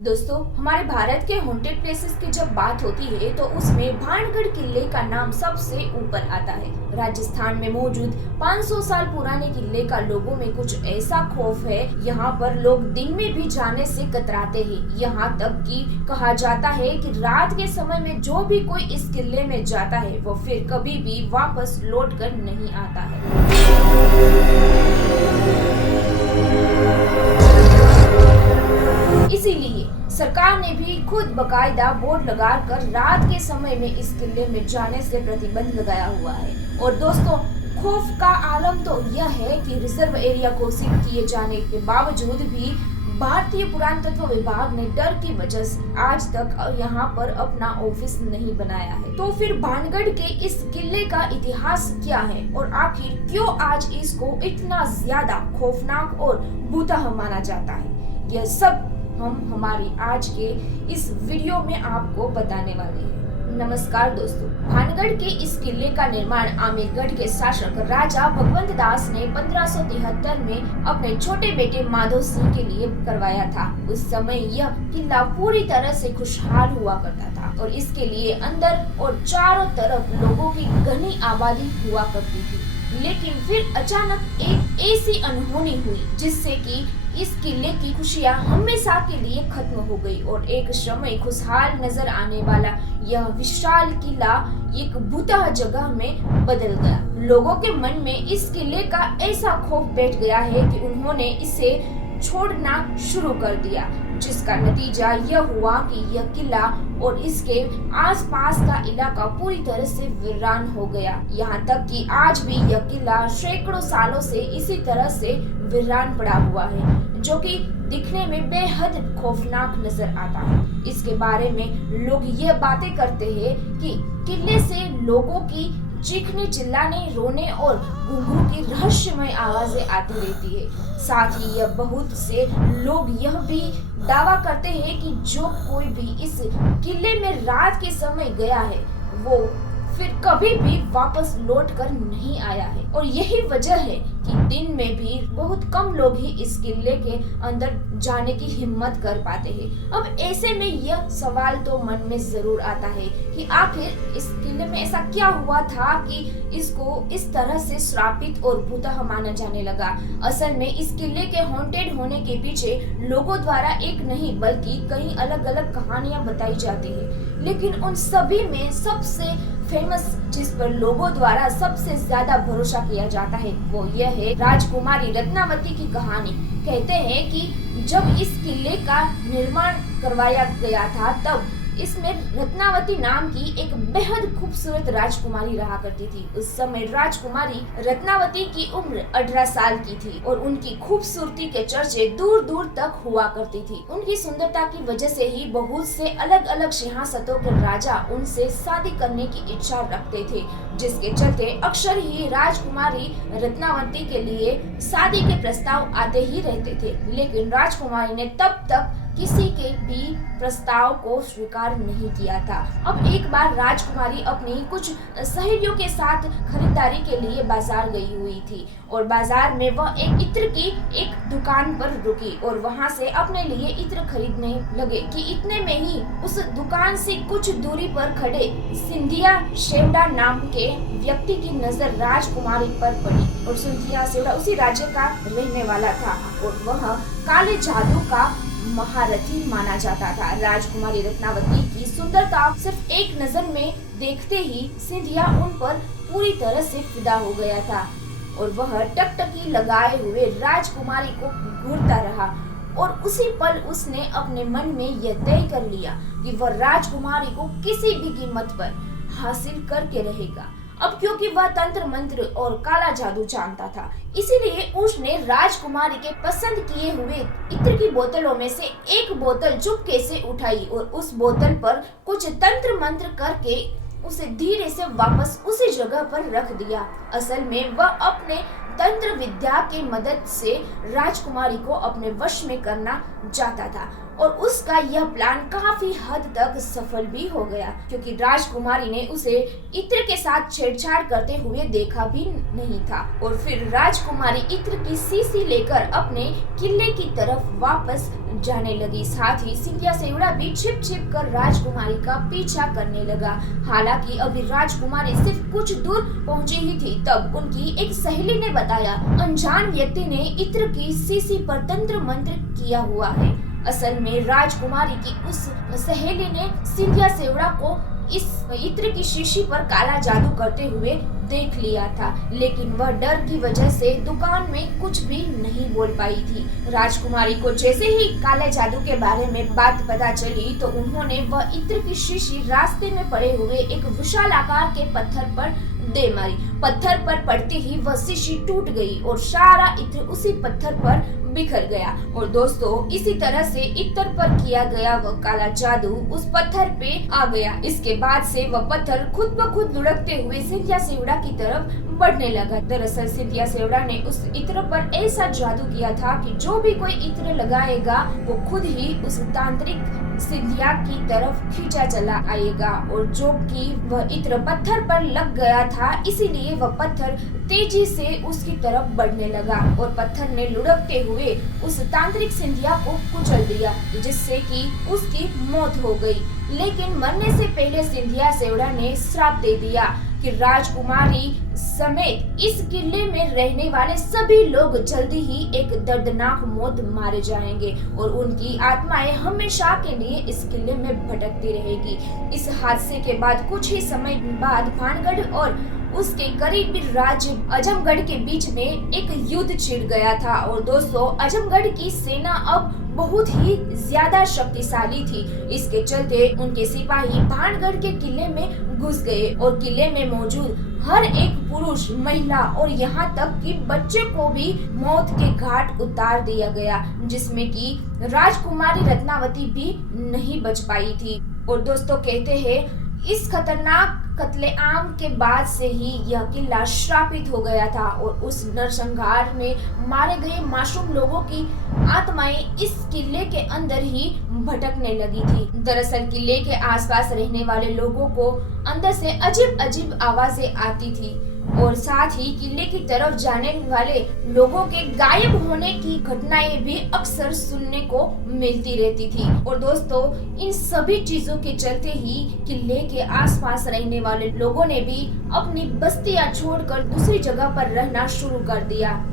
दोस्तों, हमारे भारत के हॉन्टेड प्लेसेस की जब बात होती है तो उसमें भानगढ़ किले का नाम सबसे ऊपर आता है। राजस्थान में मौजूद 500 साल पुराने किले का लोगों में कुछ ऐसा खौफ है, यहाँ पर लोग दिन में भी जाने से कतराते हैं। यहाँ तक कि कहा जाता है कि रात के समय में जो भी कोई इस किले में जाता है वो फिर कभी भी वापस लौट कर नहीं आता है। इसीलिए सरकार ने भी खुद बकायदा बोर्ड लगाकर रात के समय में इस किले में जाने से प्रतिबंध लगाया हुआ है। और दोस्तों, खौफ का आलम तो यह है कि रिजर्व एरिया घोषित किए जाने के बावजूद भी भारतीय पुरातत्व विभाग ने डर की वजह से आज तक यहाँ पर अपना ऑफिस नहीं बनाया है। तो फिर भानगढ़ के इस किले का इतिहास क्या है और आखिर क्यों आज इसको इतना ज्यादा खौफनाक और भूतह माना जाता है, यह सब हम हमारी आज के इस वीडियो में आपको बताने वाले हैं। नमस्कार दोस्तों, भानगढ़ के इस किले का निर्माण आमेरगढ़ के शासक राजा भगवंत दास ने 1573 में अपने छोटे बेटे माधव सिंह के लिए करवाया था। उस समय यह किला पूरी तरह से खुशहाल हुआ करता था और इसके लिए अंदर और चारों तरफ लोगों की घनी आबादी हुआ करती थी। लेकिन फिर अचानक एक ऐसी अनहोनी हुई जिससे कि इस किले की खुशियां हमेशा के लिए खत्म हो गई और एक समय खुशहाल नजर आने वाला यह विशाल किला एक भूतह जगह में बदल गया। लोगों के मन में इस किले का ऐसा खौफ बैठ गया है कि उन्होंने इसे छोड़ना शुरू कर दिया, जिसका नतीजा यह हुआ कि यह किला और इसके आसपास का इलाका पूरी तरह से वीरान हो गया। यहाँ तक कि आज भी यह किला सैकड़ों सालों से इसी तरह से वीरान पड़ा हुआ है, जो कि दिखने में बेहद खौफनाक नजर आता है। इसके बारे में लोग ये बातें करते हैं कि किले से लोगों की चीखने, चिल्लाने, रोने और घुंघरू की रहस्यमय आवाजें आती रहती है। साथ ही यह बहुत से लोग यह भी दावा करते हैं कि जो कोई भी इस किले में रात के समय गया है वो फिर कभी भी वापस लौट कर नहीं आया है। और यही वजह है कि दिन में भी बहुत कम लोग ही इस किले के अंदर जाने की हिम्मत कर पाते हैं। अब ऐसे में यह सवाल तो मन में जरूर आता है कि आखिर इस किले में ऐसा क्या हुआ था कि इसको इस तरह से श्रापित और भूतह माना जाने लगा। असल में इस किले के हॉन्टेड होने के पीछे लोगों द्वारा एक नहीं बल्कि कई अलग अलग कहानियां बताई जाती है, लेकिन उन सभी में सबसे फेमस जिस पर लोगों द्वारा सबसे ज्यादा भरोसा किया जाता है वो यह है राजकुमारी रत्नावती की कहानी। कहते हैं कि जब इस किले का निर्माण करवाया गया था तब इसमें रत्नावती नाम की एक बेहद खूबसूरत राजकुमारी रहा करती थी। उस समय राजकुमारी रत्नावती की उम्र 18 साल की थी और उनकी खूबसूरती के चर्चे दूर दूर तक हुआ करती थी। उनकी सुंदरता की वजह से ही बहुत से अलग अलग सिंहासनों के राजा उनसे शादी करने की इच्छा रखते थे, जिसके चलते अक्सर ही राजकुमारी रत्नावती के लिए शादी के प्रस्ताव आते ही रहते थे। लेकिन राजकुमारी ने तब तक किसी के भी प्रस्ताव को स्वीकार नहीं किया था। अब एक बार राजकुमारी अपनी कुछ सहेलियों के साथ खरीदारी के लिए बाजार गई हुई थी और बाजार में वह एक इत्र की एक दुकान पर रुकी और वहां से अपने लिए इत्र खरीदने लगे कि इतने में ही उस दुकान से कुछ दूरी पर खड़े सिंधिया सेवड़ा नाम के व्यक्ति की नजर राजकुमारी पर पड़ी। और सिंधिया सेवड़ा उसी राज्य का रहने वाला था और वह काले जादू का महारथी माना जाता था। राजकुमारी रत्नावती की सुंदरता सिर्फ एक नजर में देखते ही सिंधिया उन पर पूरी तरह से फिदा हो गया था और वह टकटकी लगाए हुए राजकुमारी को घूरता रहा और उसी पल उसने अपने मन में यह तय कर लिया कि वह राजकुमारी को किसी भी कीमत पर हासिल करके रहेगा। अब क्योंकि वह तंत्र मंत्र और काला जादू जानता था, इसीलिए उसने राजकुमारी के पसंद किए हुए इत्र की बोतलों में से एक बोतल चुपके से उठाई और उस बोतल पर कुछ तंत्र मंत्र करके उसे धीरे से वापस उसी जगह पर रख दिया। असल में वह अपने तंत्र विद्या की मदद से राजकुमारी को अपने वश में करना चाहता था। और उसका यह प्लान काफी हद तक सफल भी हो गया, क्योंकि राजकुमारी ने उसे इत्र के साथ छेड़छाड़ करते हुए देखा भी नहीं था। और फिर राजकुमारी इत्र की शीशी लेकर अपने किले की तरफ वापस जाने लगी। साथ ही सिंधिया सेवड़ा भी छिप छिप कर राजकुमारी का पीछा करने लगा। हालांकि अभी राजकुमारी सिर्फ कुछ दूर पहुंची ही थी, तब उनकी एक सहेली ने बताया, अनजान व्यक्ति ने इत्र की शीशी पर तंत्र मंत्र किया हुआ है। असल में राजकुमारी की उस सहेली ने सिंधिया सेवड़ा को इस इत्र की शीशी पर काला जादू करते हुए देख लिया था, लेकिन वह डर की वजह से दुकान में कुछ भी नहीं बोल पाई थी। राजकुमारी को जैसे ही काले जादू के बारे में बात पता चली तो उन्होंने वह इत्र की शीशी रास्ते में पड़े हुए एक विशाल आकार के पत्थर पर दे मारी। पत्थर पर पड़ते ही वह शीशी टूट गई और सारा इत्र उसी पत्थर पर बिखर गया। और दोस्तों, इसी तरह से इत्र पर किया गया वह काला जादू उस पत्थर पे आ गया। इसके बाद से वह पत्थर खुद ब खुद लुढ़कते हुए सिंधिया सेवड़ा की तरफ बढ़ने लगा। दरअसल सिंधिया सेवड़ा ने उस इत्र पर ऐसा जादू किया था कि जो भी कोई इत्र लगाएगा वो खुद ही उस तांत्रिक सिंधिया की तरफ खींचा चला आएगा। और जो कि वह इत्र पत्थर पर लग गया था, इसीलिए वह पत्थर तेजी से उसकी तरफ बढ़ने लगा और पत्थर ने लुढ़कते हुए उस तांत्रिक सिंधिया को कुचल दिया, जिससे कि उसकी मौत हो गई। लेकिन मरने से पहले सिंधिया सेवड़ा ने श्राप दे दिया कि राजकुमारी समेत इस किले में रहने वाले सभी लोग जल्दी ही एक दर्दनाक मौत मारे जाएंगे और उनकी आत्माएं हमेशा के लिए इस किले में भटकती रहेगी। इस हादसे के बाद कुछ ही समय बाद भानगढ़ और उसके करीबी राज्य आजमगढ़ के बीच में एक युद्ध छिड़ गया था। और दोस्तों, आजमगढ़ की सेना अब बहुत ही ज्यादा शक्तिशाली थी। इसके चलते उनके सिपाही भानगढ़ के किले में घुस गए और किले में मौजूद हर एक पुरुष, महिला और यहाँ तक कि बच्चे को भी मौत के घाट उतार दिया गया, जिसमें कि राजकुमारी रत्नावती भी नहीं बच पाई थी। और दोस्तों, कहते हैं इस खतरनाक कत्लेआम के बाद से ही यह किला श्रापित हो गया था और उस नरसंहार में मारे गए मासूम लोगों की आत्माएं इस किले के अंदर ही भटकने लगी थी। दरअसल किले के आसपास रहने वाले लोगों को अंदर से अजीब अजीब आवाजें आती थी और साथ ही किले की तरफ जाने वाले लोगों के गायब होने की घटनाएं भी अक्सर सुनने को मिलती रहती थी। और दोस्तों, इन सभी चीजों के चलते ही किले के आसपास रहने वाले लोगों ने भी अपनी बस्तियां छोड़कर दूसरी जगह पर रहना शुरू कर दिया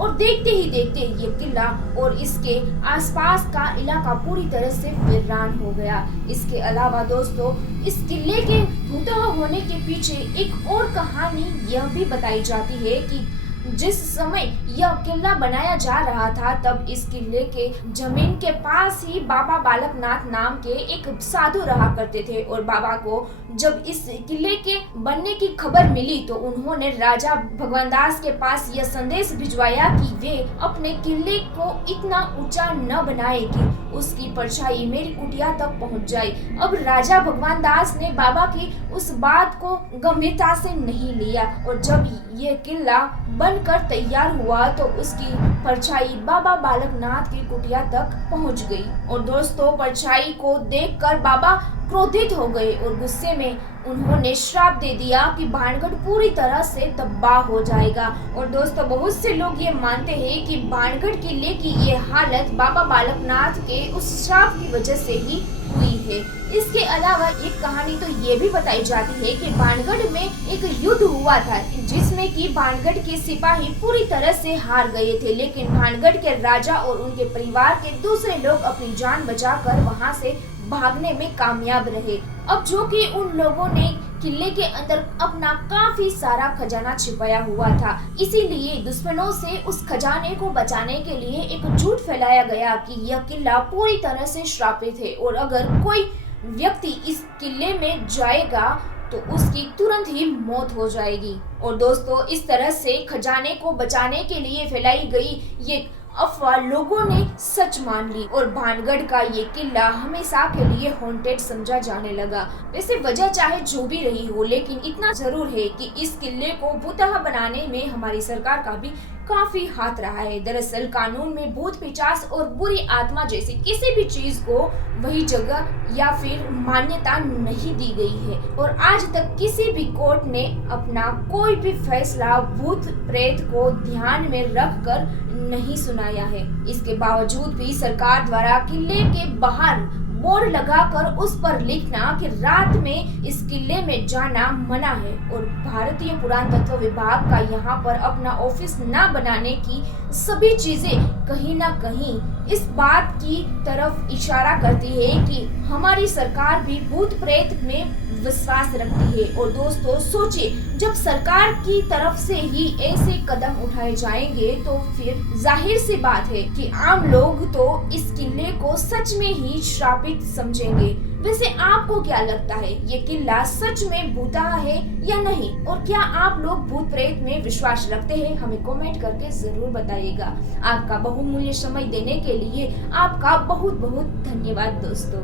और देखते ही देखते ये किला और इसके आसपास का इलाका पूरी तरह से वीरान हो गया। इसके अलावा दोस्तों, इस किले के फतह होने के पीछे एक और कहानी यह भी बताई जाती है कि जिस समय यह किला बनाया जा रहा था, तब इस किले के जमीन के पास ही बाबा बालकनाथ नाम के एक साधु रहा करते थे। और बाबा को जब इस किले के बनने की खबर मिली तो उन्होंने राजा भगवानदास के पास यह संदेश भिजवाया कि वे अपने किले को इतना ऊंचा न बनाए कि उसकी परछाई मेरी कुटिया तक पहुंच जाए। अब राजा भगवानदास ने बाबा की उस बात को गंभीरता से नहीं लिया और जब यह किला बनकर तैयार हुआ तो उसकी परछाई बाबा बालकनाथ की कुटिया तक पहुंच गई। और दोस्तों, परछाई को देखकर बाबा क्रोधित हो गए और गुस्से में उन्होंने श्राप दे दिया कि भानगढ़ पूरी तरह से तबाह हो जाएगा। और दोस्तों, बहुत से लोग ये मानते हैं कि भानगढ़ किले की ये हालत बाबा बालकनाथ के उस श्राप की वजह से ही हुई है। इसके अलावा एक कहानी तो ये भी बताई जाती है कि भानगढ़ में एक युद्ध हुआ था जिसमें कि भानगढ़ के सिपाही पूरी तरह से हार गए थे, लेकिन भानगढ़ के राजा और उनके परिवार के दूसरे लोग अपनी जान बचाकर वहां से भागने में कामयाब रहे। अब जो कि उन लोगों ने किले के अंदर अपना काफी सारा खजाना छिपाया हुआ था, इसीलिए दुश्मनों से उस खजाने को बचाने के लिए एक झूठ फैलाया गया कि यह किला पूरी तरह से श्रापित है और अगर कोई व्यक्ति इस किले में जाएगा तो उसकी तुरंत ही मौत हो जाएगी। और दोस्तों, इस तरह से खजाने को बचाने के लिए फैलाई गई ये अफवाह लोगों ने सच मान ली और भानगढ़ का ये किला हमेशा के लिए हॉन्टेड समझा जाने लगा। वैसे वजह चाहे जो भी रही हो, लेकिन इतना जरूर है कि इस किले को भूतहा बनाने में हमारी सरकार का भी काफी हाथ रहा है। दरअसल कानून में भूत पिशाच और बुरी आत्मा जैसी किसी भी चीज को वही जगह या फिर मान्यता नहीं दी गई है और आज तक किसी भी कोर्ट ने अपना कोई भी फैसला भूत प्रेत को ध्यान में रखकर नहीं सुनाया है। इसके बावजूद भी सरकार द्वारा किले के बाहर बोर्ड लगाकर उस पर लिखना कि रात में इस किले में जाना मना है और भारतीय पुरातत्व विभाग का यहाँ पर अपना ऑफिस न बनाने की सभी चीजें कहीं ना कहीं इस बात की तरफ इशारा करती है कि हमारी सरकार भी भूत प्रेत में विश्वास रखती है। और दोस्तों सोचिए, जब सरकार की तरफ से ही ऐसे कदम उठाए जाएंगे तो फिर जाहिर सी बात है कि आम लोग तो इस किले को सच में ही श्रापित समझेंगे। वैसे आपको क्या लगता है, ये किला सच में भूता है या नहीं, और क्या आप लोग भूत प्रेत में विश्वास रखते हैं? हमें कमेंट करके जरूर बताइएगा। आपका बहुमूल्य समय देने के लिए आपका बहुत बहुत धन्यवाद दोस्तों।